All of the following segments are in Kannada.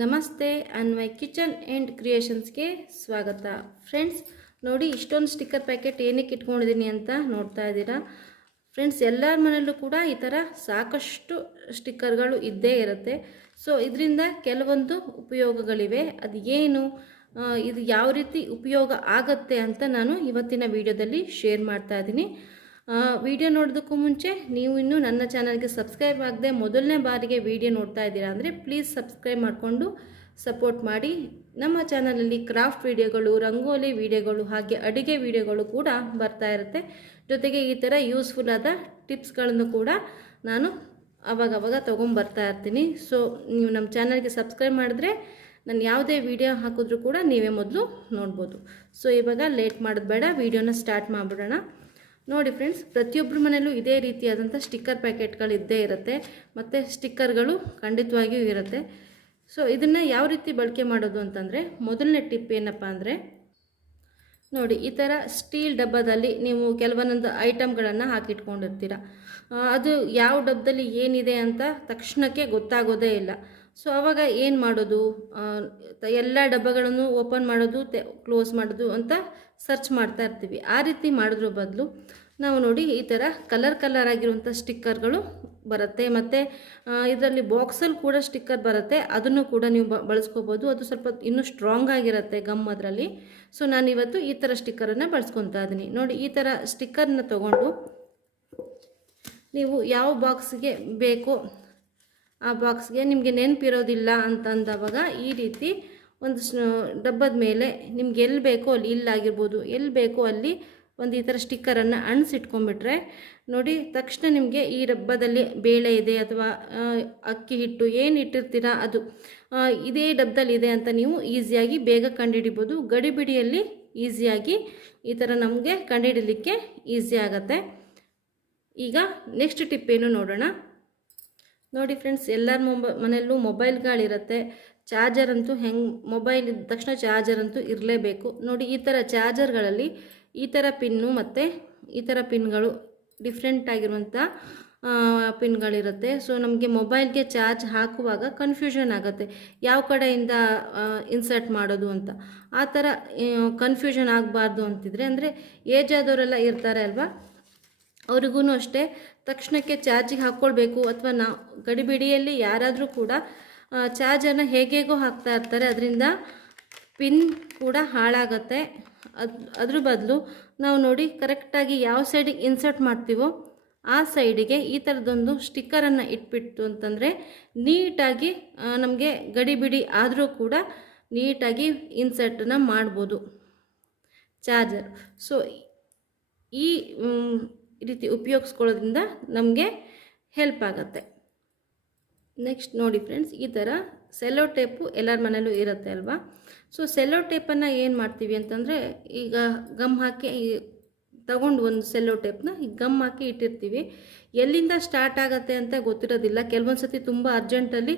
ನಮಸ್ತೆ, ಅನ್ವಯ್ ಕಿಚನ್ ಆ್ಯಂಡ್ ಕ್ರಿಯೇಷನ್ಸ್ಗೆ ಸ್ವಾಗತ. ಫ್ರೆಂಡ್ಸ್, ನೋಡಿ ಇಷ್ಟೊಂದು ಸ್ಟಿಕ್ಕರ್ ಪ್ಯಾಕೆಟ್ ಏನಕ್ಕೆ ಇಟ್ಕೊಂಡಿದ್ದೀನಿ ಅಂತ ನೋಡ್ತಾ ಇದ್ದೀರಾ? ಫ್ರೆಂಡ್ಸ್, ಎಲ್ಲರ ಮನೆಯಲ್ಲೂ ಕೂಡ ಈ ಥರ ಸಾಕಷ್ಟು ಸ್ಟಿಕ್ಕರ್ಗಳು ಇದ್ದೇ ಇರುತ್ತೆ. ಸೊ, ಇದರಿಂದ ಕೆಲವೊಂದು ಉಪಯೋಗಗಳಿವೆ. ಅದು ಏನು ಇದು ಯಾವ ರೀತಿ ಉಪಯೋಗ ಆಗತ್ತೆ ಅಂತ ನಾನು ಇವತ್ತಿನ ವಿಡಿಯೋದಲ್ಲಿ ಶೇರ್ ಮಾಡ್ತಾ ಇದ್ದೀನಿ. ವಿಡಿಯೋ ನೋಡೋದಕ್ಕೂ ಮುಂಚೆ ನೀವು ಇನ್ನೂ ನನ್ನ ಚಾನಲ್ಗೆ ಸಬ್ಸ್ಕ್ರೈಬ್ ಆಗದೆ ಮೊದಲನೇ ಬಾರಿಗೆ ವಿಡಿಯೋ ನೋಡ್ತಾ ಇದ್ದೀರಾ ಅಂದರೆ ಪ್ಲೀಸ್ ಸಬ್ಸ್ಕ್ರೈಬ್ ಮಾಡಿಕೊಂಡು ಸಪೋರ್ಟ್ ಮಾಡಿ. ನಮ್ಮ ಚಾನಲಲ್ಲಿ ಕ್ರಾಫ್ಟ್ ವಿಡಿಯೋಗಳು ರಂಗೋಲಿ ವಿಡಿಯೋಗಳು ಹಾಗೆ ಅಡುಗೆ ವಿಡಿಯೋಗಳು ಕೂಡ ಬರ್ತಾ ಇರುತ್ತೆ. ಜೊತೆಗೆ ಈ ಥರ ಯೂಸ್ಫುಲ್ ಆದ ಟಿಪ್ಸ್ಗಳನ್ನು ಕೂಡ ನಾನು ಅವಾಗವಾಗ ತೊಗೊಂಬರ್ತಾ ಇರ್ತೀನಿ. ಸೊ ನೀವು ನಮ್ಮ ಚಾನಲ್ಗೆ ಸಬ್ಸ್ಕ್ರೈಬ್ ಮಾಡಿದ್ರೆ ನಾನು ಯಾವುದೇ ವಿಡಿಯೋ ಹಾಕಿದ್ರೂ ಕೂಡ ನೀವೇ ಮೊದಲು ನೋಡ್ಬೋದು. ಸೊ ಇವಾಗ ಲೇಟ್ ಮಾಡೋದು ಬೇಡ, ವಿಡಿಯೋನ ಸ್ಟಾರ್ಟ್ ಮಾಡಿಬಿಡೋಣ. ನೋಡಿ ಫ್ರೆಂಡ್ಸ್ ಪ್ರತಿಯೊಬ್ಬರ ಮನೆಯಲ್ಲೂ ಇದೇ ರೀತಿಯಾದಂಥ ಸ್ಟಿಕ್ಕರ್ ಪ್ಯಾಕೆಟ್ಗಳು ಇದ್ದೇ ಇರುತ್ತೆ. ಮತ್ತು ಸ್ಟಿಕ್ಕರ್ಗಳು ಖಂಡಿತವಾಗಿಯೂ ಇರುತ್ತೆ. ಸೊ ಇದನ್ನು ಯಾವ ರೀತಿ ಬಳಕೆ ಮಾಡೋದು ಅಂತಂದರೆ, ಮೊದಲನೇ ಟಿಪ್ ಏನಪ್ಪ ಅಂದರೆ, ನೋಡಿ, ಈ ಥರ ಸ್ಟೀಲ್ ಡಬ್ಬದಲ್ಲಿ ನೀವು ಕೆಲವೊಂದೊಂದು ಐಟಮ್ಗಳನ್ನು ಹಾಕಿಟ್ಕೊಂಡಿರ್ತೀರ. ಅದು ಯಾವ ಡಬ್ಬದಲ್ಲಿ ಏನಿದೆ ಅಂತ ತಕ್ಷಣಕ್ಕೆ ಗೊತ್ತಾಗೋದೇ ಇಲ್ಲ. ಸೊ ಆವಾಗ ಏನು ಮಾಡೋದು? ಎಲ್ಲ ಡಬ್ಬಗಳನ್ನು ಓಪನ್ ಮಾಡೋದು ಕ್ಲೋಸ್ ಮಾಡೋದು ಅಂತ ಸರ್ಚ್ ಮಾಡ್ತಾ ಇರ್ತೀವಿ. ಆ ರೀತಿ ಮಾಡಿದ್ರ ಬದಲು ನಾವು ನೋಡಿ ಈ ಥರ ಕಲರ್ ಕಲರ್ ಆಗಿರುವಂಥ ಸ್ಟಿಕ್ಕರ್ಗಳು ಬರುತ್ತೆ. ಮತ್ತು ಇದರಲ್ಲಿ ಬಾಕ್ಸಲ್ಲಿ ಕೂಡ ಸ್ಟಿಕ್ಕರ್ ಬರುತ್ತೆ. ಅದನ್ನು ಕೂಡ ನೀವು ಬಳಸ್ಕೋಬೋದು. ಅದು ಸ್ವಲ್ಪ ಇನ್ನೂ ಸ್ಟ್ರಾಂಗ್ ಆಗಿರುತ್ತೆ ಗಮ್ ಅದರಲ್ಲಿ. ಸೊ ನಾನಿವತ್ತು ಈ ಥರ ಸ್ಟಿಕ್ಕರನ್ನು ಬಳಸ್ಕೊತಾ ಇದ್ದೀನಿ. ನೋಡಿ, ಈ ಥರ ಸ್ಟಿಕ್ಕರ್ನ ತೊಗೊಂಡು ನೀವು ಯಾವ ಬಾಕ್ಸ್ಗೆ ಬೇಕೋ ಆ ಬಾಕ್ಸ್ಗೆ ನಿಮಗೆ ನೆನಪಿರೋದಿಲ್ಲ ಅಂತಂದವಾಗ ಈ ರೀತಿ ಒಂದು ಡಬ್ಬದ ಮೇಲೆ ನಿಮ್ಗೆ ಎಲ್ಲಿ ಬೇಕೋ ಅಲ್ಲಿ ಇಲ್ಲಾಗಿರ್ಬೋದು ಎಲ್ಲಿ ಬೇಕೋ ಅಲ್ಲಿ ಒಂದು ಈ ಥರ ಸ್ಟಿಕ್ಕರನ್ನು ಅಣಿಸಿಟ್ಕೊಂಡ್ಬಿಟ್ರೆ ನೋಡಿ ತಕ್ಷಣ ನಿಮಗೆ ಈ ಡಬ್ಬದಲ್ಲಿ ಬೇಳೆ ಇದೆ ಅಥವಾ ಅಕ್ಕಿ ಹಿಟ್ಟು ಏನು ಇಟ್ಟಿರ್ತೀರಾ ಅದು ಇದೇ ಡಬ್ಬದಲ್ಲಿ ಇದೆ ಅಂತ ನೀವು ಈಸಿಯಾಗಿ ಬೇಗ ಕಂಡುಹಿಡಿಬೋದು. ಗಡಿಬಿಡಿಯಲ್ಲಿ ಈಸಿಯಾಗಿ ಈ ಥರ ನಮಗೆ ಕಂಡುಹಿಡಲಿಕ್ಕೆ ಈಸಿ ಆಗುತ್ತೆ. ಈಗ ನೆಕ್ಸ್ಟ್ ಟಿಪ್ ಏನು ನೋಡೋಣ. ನೋಡಿ ಫ್ರೆಂಡ್ಸ್ ಎಲ್ಲರ ಮೊಬ, ಮನೆಯಲ್ಲೂ ಮೊಬೈಲ್ಗಳಿರುತ್ತೆ. ಚಾರ್ಜರ್ ಅಂತೂ ಹೆಂಗೆ, ಮೊಬೈಲ್ ಇದ್ದ ತಕ್ಷಣ ಚಾರ್ಜರ್ ಅಂತೂ ಇರಲೇಬೇಕು. ನೋಡಿ, ಈ ಥರ ಚಾರ್ಜರ್ಗಳಲ್ಲಿ ಈ ಥರ ಪಿನ್ನು ಮತ್ತು ಈ ಥರ ಪಿನ್ಗಳು ಡಿಫ್ರೆಂಟ್ ಆಗಿರುವಂಥ ಪಿನ್ಗಳಿರುತ್ತೆ. ಸೊ, ನಮಗೆ ಮೊಬೈಲ್ಗೆ ಚಾರ್ಜ್ ಹಾಕುವಾಗ ಕನ್ಫ್ಯೂಷನ್ ಆಗುತ್ತೆ. ಯಾವ ಕಡೆಯಿಂದ ಇನ್ಸರ್ಟ್ ಮಾಡೋದು ಅಂತ. ಆ ಥರ ಕನ್ಫ್ಯೂಷನ್ ಆಗಬಾರ್ದು ಅಂತಿದ್ರೆ, ಅಂದರೆ ಏಜ್ ಆದವರೆಲ್ಲ ಇರ್ತಾರೆ ಅಲ್ವಾ? ಅವ್ರಿಗೂ ಅಷ್ಟೇ ತಕ್ಷಣಕ್ಕೆ ಚಾರ್ಜಿಗೆ ಹಾಕ್ಕೊಳ್ಬೇಕು ಅಥವಾ ನಾವು ಗಡಿಬಿಡಿಯಲ್ಲಿ ಯಾರಾದರೂ ಕೂಡ ಚಾರ್ಜನ್ನು ಹೇಗೇಗೋ ಹಾಕ್ತಾ ಇರ್ತಾರೆ. ಅದರಿಂದ ಪಿನ್ ಕೂಡ ಹಾಳಾಗತ್ತೆ. ಅದು, ಅದ್ರ ಬದಲು ನಾವು ನೋಡಿ ಕರೆಕ್ಟಾಗಿ ಯಾವ ಸೈಡಿಗೆ ಇನ್ಸರ್ಟ್ ಮಾಡ್ತೀವೋ ಆ ಸೈಡಿಗೆ ಈ ಥರದೊಂದು ಸ್ಟಿಕ್ಕರನ್ನು ಇಟ್ಬಿಟ್ಟು ಅಂತಂದರೆ ನೀಟಾಗಿ ನಮಗೆ ಗಡಿಬಿಡಿ ಆದರೂ ಕೂಡ ನೀಟಾಗಿ ಇನ್ಸರ್ಟನ್ನು ಮಾಡ್ಬೋದು. ಚಾರ್ಜರ್. ಸೊ ಈ ರೀತಿ ಉಪಯೋಗಿಸ್ಕೊಳ್ಳೋದ್ರಿಂದ ನಮಗೆ ಹೆಲ್ಪ್ ಆಗುತ್ತೆ. ನೆಕ್ಸ್ಟ್ ನೋಡಿ ಫ್ರೆಂಡ್ಸ್ ಈ ಥರ ಸೆಲ್ಲೋ ಟೇಪು ಎಲ್ಲರ ಮನೇಲೂ ಇರುತ್ತೆ ಅಲ್ವಾ? ಸೊ ಸೆಲ್ಲೋ ಟೇಪನ್ನು ಏನು ಮಾಡ್ತೀವಿ ಅಂತಂದರೆ, ಈಗ ಗಮ್ ಹಾಕಿ ತಗೊಂಡು ಒಂದು ಸೆಲ್ಲೋ ಟೇಪ್ನ ಗಮ್ ಹಾಕಿ ಇಟ್ಟಿರ್ತೀವಿ. ಎಲ್ಲಿಂದ ಸ್ಟಾರ್ಟ್ ಆಗುತ್ತೆ ಅಂತ ಗೊತ್ತಿರೋದಿಲ್ಲ. ಕೆಲವೊಂದು ಸತಿ ತುಂಬ ಅರ್ಜೆಂಟಲ್ಲಿ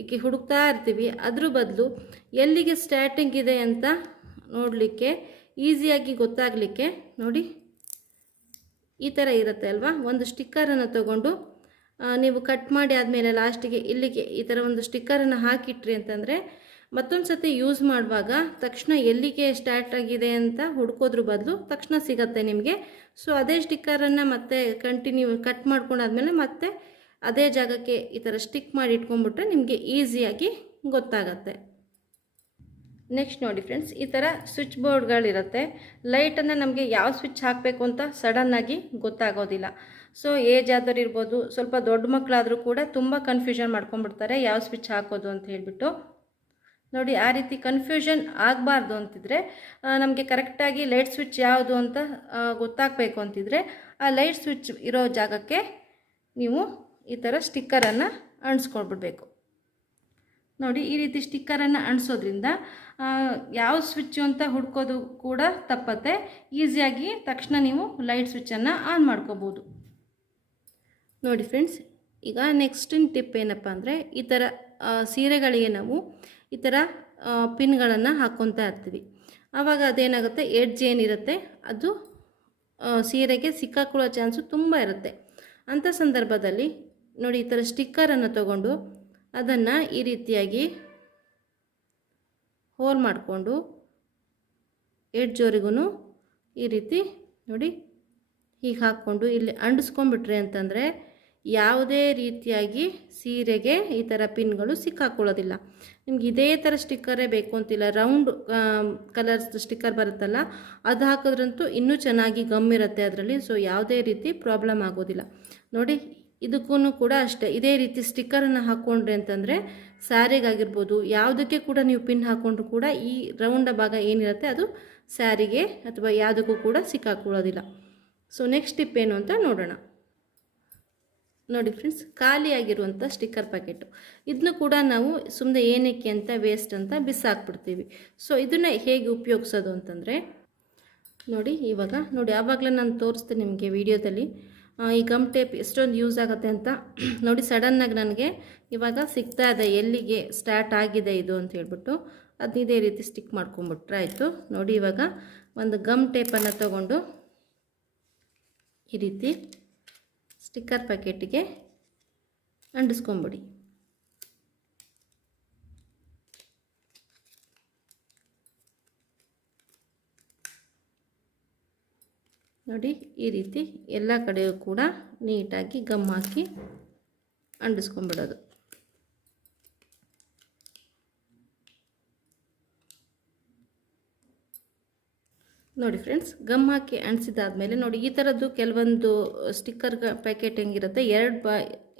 ಈಗ ಹುಡುಕ್ತಾ ಇರ್ತೀವಿ. ಅದ್ರ ಬದಲು ಎಲ್ಲಿಗೆ ಸ್ಟಾರ್ಟಿಂಗ್ ಇದೆ ಅಂತ ನೋಡಲಿಕ್ಕೆ ಈಸಿಯಾಗಿ ಗೊತ್ತಾಗಲಿಕ್ಕೆ ನೋಡಿ. ಈ ಥರ ಇರುತ್ತೆ ಅಲ್ವಾ? ಒಂದು ಸ್ಟಿಕ್ಕರನ್ನು ತಗೊಂಡು ನೀವು ಕಟ್ ಮಾಡಿ ಆದಮೇಲೆ ಲಾಸ್ಟಿಗೆ ಇಲ್ಲಿಗೆ ಈ ಥರ ಒಂದು ಸ್ಟಿಕ್ಕರನ್ನು ಹಾಕಿಟ್ರಿ ಅಂತಂದರೆ, ಮತ್ತೊಂದು ಸತಿ ಯೂಸ್ ಮಾಡುವಾಗ ತಕ್ಷಣ ಎಲ್ಲಿಗೆ ಸ್ಟಾರ್ಟ್ ಆಗಿದೆ ಅಂತ ಹುಡ್ಕೋದ್ರ ಬದಲು ತಕ್ಷಣ ಸಿಗತ್ತೆ ನಿಮಗೆ. ಸೊ ಅದೇ ಸ್ಟಿಕ್ಕರನ್ನು ಮತ್ತೆ ಕಂಟಿನ್ಯೂ ಕಟ್ ಮಾಡ್ಕೊಂಡಾದ್ಮೇಲೆ ಮತ್ತೆ ಅದೇ ಜಾಗಕ್ಕೆ ಈ ಥರ ಸ್ಟಿಕ್ ಮಾಡಿ ಇಟ್ಕೊಂಡ್ಬಿಟ್ರೆ ನಿಮಗೆ ಈಸಿಯಾಗಿ ಗೊತ್ತಾಗತ್ತೆ. ನೆಕ್ಸ್ಟ್ ನೋಡಿ ಫ್ರೆಂಡ್ಸ್ ಈ ಥರ ಸ್ವಿಚ್ ಬೋರ್ಡ್ಗಳಿರುತ್ತೆ ಲೈಟನ್ನು ನಮಗೆ ಯಾವ ಸ್ವಿಚ್ ಹಾಕಬೇಕು ಅಂತ ಸಡನ್ನಾಗಿ ಗೊತ್ತಾಗೋದಿಲ್ಲ. ಸೊ ಏಜ್ ಆದವ್ರು ಇರ್ಬೋದು, ಸ್ವಲ್ಪ ದೊಡ್ಡ ಮಕ್ಕಳಾದರೂ ಕೂಡ ತುಂಬ ಕನ್ಫ್ಯೂಷನ್ ಮಾಡ್ಕೊಂಡ್ಬಿಡ್ತಾರೆ ಯಾವ ಸ್ವಿಚ್ ಹಾಕೋದು ಅಂತ ಹೇಳಿಬಿಟ್ಟು. ನೋಡಿ, ಆ ರೀತಿ ಕನ್ಫ್ಯೂಷನ್ ಆಗಬಾರ್ದು ಅಂತಿದ್ರೆ ನಮಗೆ ಕರೆಕ್ಟಾಗಿ ಲೈಟ್ ಸ್ವಿಚ್ ಯಾವುದು ಅಂತ ಗೊತ್ತಾಗಬೇಕು ಅಂತಿದ್ರೆ, ಆ ಲೈಟ್ ಸ್ವಿಚ್ ಇರೋ ಜಾಗಕ್ಕೆ ನೀವು ಈ ಥರ ಸ್ಟಿಕ್ಕರನ್ನು ಅಂಟಿಸ್ಕೊಳ್ಬಿಡ್ಬೇಕು. ನೋಡಿ ಈ ರೀತಿ ಸ್ಟಿಕ್ಕರನ್ನು ಅಂಟಿಸೋದ್ರಿಂದ ಯಾವ ಸ್ವಿಚ್ಚು ಅಂತ ಹುಡ್ಕೋದು ಕೂಡ ತಪ್ಪತ್ತೆ. ಈಸಿಯಾಗಿ ತಕ್ಷಣ ನೀವು ಲೈಟ್ ಸ್ವಿಚ್ಚನ್ನು ಆನ್ ಮಾಡ್ಕೋಬೋದು. ನೋಡಿ ಫ್ರೆಂಡ್ಸ್ ಈಗ ನೆಕ್ಸ್ಟಿನ ಟಿಪ್ ಏನಪ್ಪ ಅಂದರೆ, ಈ ಥರ ಸೀರೆಗಳಿಗೆ ನಾವು ಈ ಥರ ಪಿನ್ಗಳನ್ನು ಹಾಕ್ಕೊತಾ ಇರ್ತೀವಿ. ಆವಾಗ ಅದೇನಾಗುತ್ತೆ ಎಡ್ಜ್ ಏನಿರುತ್ತೆ, ಅದು ಸೀರೆಗೆ ಸಿಕ್ಕಾಕೊಳ್ಳೋ ಚಾನ್ಸು ತುಂಬ ಇರುತ್ತೆ. ಅಂಥ ಸಂದರ್ಭದಲ್ಲಿ ನೋಡಿ ಈ ಥರ ಸ್ಟಿಕ್ಕರನ್ನು ತಗೊಂಡು ಅದನ್ನು ಈ ರೀತಿಯಾಗಿ ಹೋಲ್ ಮಾಡಿಕೊಂಡು ಎಡ್ಜೋರಿಗೂ ಈ ರೀತಿ ನೋಡಿ ಹೀಗೆ ಹಾಕ್ಕೊಂಡು ಇಲ್ಲಿ ಅಂಟಿಸ್ಕೊಂಡ್ಬಿಟ್ರೆ ಅಂತಂದರೆ ಯಾವುದೇ ರೀತಿಯಾಗಿ ಸೀರೆಗೆ ಈ ಥರ ಪಿನ್ಗಳು ಸಿಕ್ಕಾಕೊಳ್ಳೋದಿಲ್ಲ. ನಿಮ್ಗೆ ಇದೇ ಥರ ಸ್ಟಿಕ್ಕರೇ ಬೇಕು ಅಂತಿಲ್ಲ, ರೌಂಡ್ ಕಲರ್ಸ್ ಸ್ಟಿಕ್ಕರ್ ಬರುತ್ತಲ್ಲ, ಅದು ಹಾಕಿದ್ರಂತೂ ಇನ್ನೂ ಚೆನ್ನಾಗಿ ಗಮ್ ಇರುತ್ತೆ ಅದರಲ್ಲಿ, ಸೊ ಯಾವುದೇ ರೀತಿ ಪ್ರಾಬ್ಲಮ್ ಆಗೋದಿಲ್ಲ. ನೋಡಿ ಇದಕ್ಕೂ ಕೂಡ ಅಷ್ಟೇ. ಇದೇ ರೀತಿ ಸ್ಟಿಕ್ಕರನ್ನು ಹಾಕ್ಕೊಂಡ್ರಿ ಅಂತಂದರೆ ಸ್ಯಾರಿಗಾಗಿರ್ಬೋದು, ಯಾವುದಕ್ಕೆ ಕೂಡ ನೀವು ಪಿನ್ ಹಾಕ್ಕೊಂಡ್ರು ಕೂಡ ಈ ರೌಂಡ ಭಾಗ ಏನಿರುತ್ತೆ ಅದು ಸ್ಯಾರಿಗೆ ಅಥವಾ ಯಾವುದಕ್ಕೂ ಕೂಡ ಸಿಕ್ಕಾಕೊಳ್ಳೋದಿಲ್ಲ. ಸೊ ನೆಕ್ಸ್ಟ್ ಟಿಪ್ ಏನು ಅಂತ ನೋಡೋಣ. ನೋಡಿ ಫ್ರೆಂಡ್ಸ್ ಖಾಲಿಯಾಗಿರುವಂಥ ಸ್ಟಿಕ್ಕರ್ ಪ್ಯಾಕೆಟು ಇದನ್ನು ಕೂಡ ನಾವು ಸುಮ್ಮನೆ ಏನಕ್ಕೆ ಅಂತ ವೇಸ್ಟ್ ಅಂತ ಬಿಸಾಕ್ಬಿಡ್ತೀವಿ. ಸೊ ಇದನ್ನು ಹೇಗೆ ಉಪಯೋಗಿಸೋದು ಅಂತಂದರೆ, ನೋಡಿ ಇವಾಗ, ನೋಡಿ ಯಾವಾಗಲೂ ನಾನು ತೋರಿಸ್ತೀನಿ ನಿಮಗೆ ವಿಡಿಯೋದಲ್ಲಿ ಈ ಗಮ್ ಟೇಪ್ ಎಷ್ಟೊಂದು ಯೂಸ್ ಆಗುತ್ತೆ ಅಂತ ನೋಡಿ ಸಡನ್ನಾಗಿ ನನಗೆ ಇವಾಗ ಸಿಗ್ತಾ ಇದೆ, ಎಲ್ಲಿಗೆ ಸ್ಟಾರ್ಟ್ ಆಗಿದೆ ಇದು ಅಂತ ಹೇಳ್ಬಿಟ್ಟು ಅದನ್ನ ಇದೇ ರೀತಿ ಸ್ಟಿಕ್ ಮಾಡ್ಕೊಂಬಿಟ್ರೆ ಆಯಿತು. ನೋಡಿ ಇವಾಗ ಒಂದು ಗಮ್ ಟೇಪನ್ನು ತಗೊಂಡು ಈ ರೀತಿ ಸ್ಟಿಕ್ಕರ್ ಪ್ಯಾಕೆಟಿಗೆ ಅಂಟಿಸ್ಕೊಂಬಿಡಿ. ನೋಡಿ, ಈ ರೀತಿ ಎಲ್ಲ ಕಡೆಯೂ ಕೂಡ ನೀಟಾಗಿ ಗಮ್ ಹಾಕಿ ಅಂಟಿಸ್ಕೊಂಬಿಡೋದು ನೋಡಿ ಫ್ರೆಂಡ್ಸ್ ಗಮ್ ಹಾಕಿ ಅಂಟಿಸಿದಾದ್ಮೇಲೆ ನೋಡಿ, ಈ ಥರದ್ದು ಕೆಲವೊಂದು ಸ್ಟಿಕ್ಕರ್ ಪ್ಯಾಕೆಟ್ ಹೆಂಗಿರುತ್ತೆ? ಎರಡು ಬಾ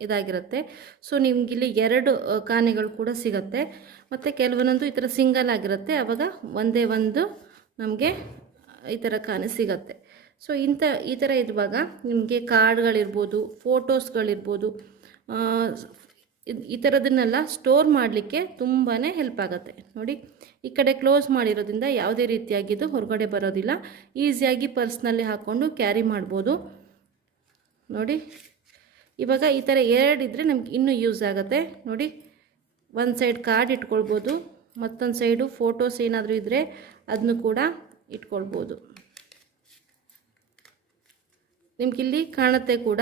ಇದಾಗಿರುತ್ತೆ. ಸೊ ನಿಮ್ಗೆ ಇಲ್ಲಿ ಎರಡು ಕಾನೆಗಳು ಕೂಡ ಸಿಗುತ್ತೆ. ಮತ್ತು ಕೆಲವೊಂದೊಂದು ಈ ಥರ ಸಿಂಗಲ್ ಆಗಿರುತ್ತೆ. ಆವಾಗ ಒಂದೇ ಒಂದು ನಮಗೆ ಈ ಥರ ಕಾನೆ ಸಿಗತ್ತೆ. ಸೊ ಇಂಥ ಈ ಥರ ಇರುವಾಗ ನಿಮಗೆ ಕಾರ್ಡ್ಗಳಿರ್ಬೋದು, ಫೋಟೋಸ್ಗಳಿರ್ಬೋದು ಈ ಥರದನ್ನೆಲ್ಲ ಸ್ಟೋರ್ ಮಾಡಲಿಕ್ಕೆ ತುಂಬಾ ಹೆಲ್ಪ್ ಆಗುತ್ತೆ. ನೋಡಿ, ಈ ಕಡೆ ಕ್ಲೋಸ್ ಮಾಡಿರೋದ್ರಿಂದ ಯಾವುದೇ ರೀತಿಯಾಗಿದ್ದು ಹೊರಗಡೆ ಬರೋದಿಲ್ಲ. ಈಸಿಯಾಗಿ ಪರ್ಸ್ನಲ್ಲಿ ಹಾಕ್ಕೊಂಡು ಕ್ಯಾರಿ ಮಾಡ್ಬೋದು. ನೋಡಿ, ಇವಾಗ ಈ ಥರ ಎರಡು ಇದ್ದರೆ ನಮ್ಗೆ ಇನ್ನೂ ಯೂಸ್ ಆಗುತ್ತೆ. ನೋಡಿ, ಒಂದು ಸೈಡ್ ಕಾರ್ಡ್ ಇಟ್ಕೊಳ್ಬೋದು, ಮತ್ತೊಂದು ಸೈಡು ಫೋಟೋಸ್ ಏನಾದರೂ ಇದ್ದರೆ ಅದನ್ನು ಕೂಡ ಇಟ್ಕೊಳ್ಬೋದು. ನಿಮ್ಗೆ ಇಲ್ಲಿ ಕಾಣುತ್ತೆ ಕೂಡ.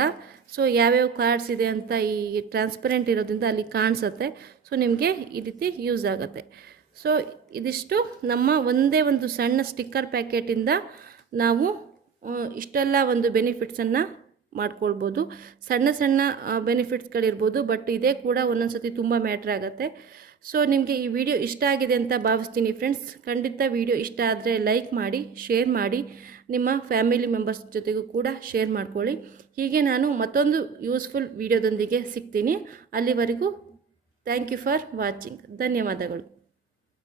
ಸೊ ಯಾವ್ಯಾವ ಕಾರ್ಡ್ಸ್ ಇದೆ ಅಂತ ಈ ಟ್ರಾನ್ಸ್ಪರೆಂಟ್ ಇರೋದ್ರಿಂದ ಅಲ್ಲಿ ಕಾಣಿಸುತ್ತೆ. ಸೊ ನಿಮಗೆ ಈ ರೀತಿ ಯೂಸ್ ಆಗುತ್ತೆ. ಸೊ ಇದಿಷ್ಟು ನಮ್ಮ ಒಂದೇ ಒಂದು ಸಣ್ಣ ಸ್ಟಿಕ್ಕರ್ ಪ್ಯಾಕೆಟಿಂದ ನಾವು ಇಷ್ಟೆಲ್ಲ ಒಂದು ಬೆನಿಫಿಟ್ಸನ್ನು ಮಾಡ್ಕೊಳ್ಬೋದು. ಸಣ್ಣ ಸಣ್ಣ ಬೆನಿಫಿಟ್ಸ್ಗಳಿರ್ಬೋದು ಬಟ್ ಇದೇ ಕೂಡ ಒಂದೊಂದು ಸತಿ ತುಂಬ ಮ್ಯಾಟ್ರ್ ಆಗುತ್ತೆ. ಸೊ ನಿಮಗೆ ಈ ವಿಡಿಯೋ ಇಷ್ಟ ಆಗಿದೆ ಅಂತ ಭಾವಿಸ್ತೀನಿ ಫ್ರೆಂಡ್ಸ್ ಖಂಡಿತ ವಿಡಿಯೋ ಇಷ್ಟ ಆದರೆ ಲೈಕ್ ಮಾಡಿ ಶೇರ್ ಮಾಡಿ. ನಿಮ್ಮ ಫ್ಯಾಮಿಲಿ ಮೆಂಬರ್ಸ್ ಜೊತೆಗೂ ಕೂಡ ಶೇರ್ ಮಾಡ್ಕೊಳ್ಳಿ. ಹೀಗೆ ನಾನು ಮತ್ತೊಂದು ಯೂಸ್ಫುಲ್ ವಿಡಿಯೋದೊಂದಿಗೆ ಸಿಗ್ತೀನಿ. ಅಲ್ಲಿವರೆಗೂ ಥ್ಯಾಂಕ್ ಯು ಫಾರ್ ವಾಚಿಂಗ್ ಧನ್ಯವಾದಗಳು.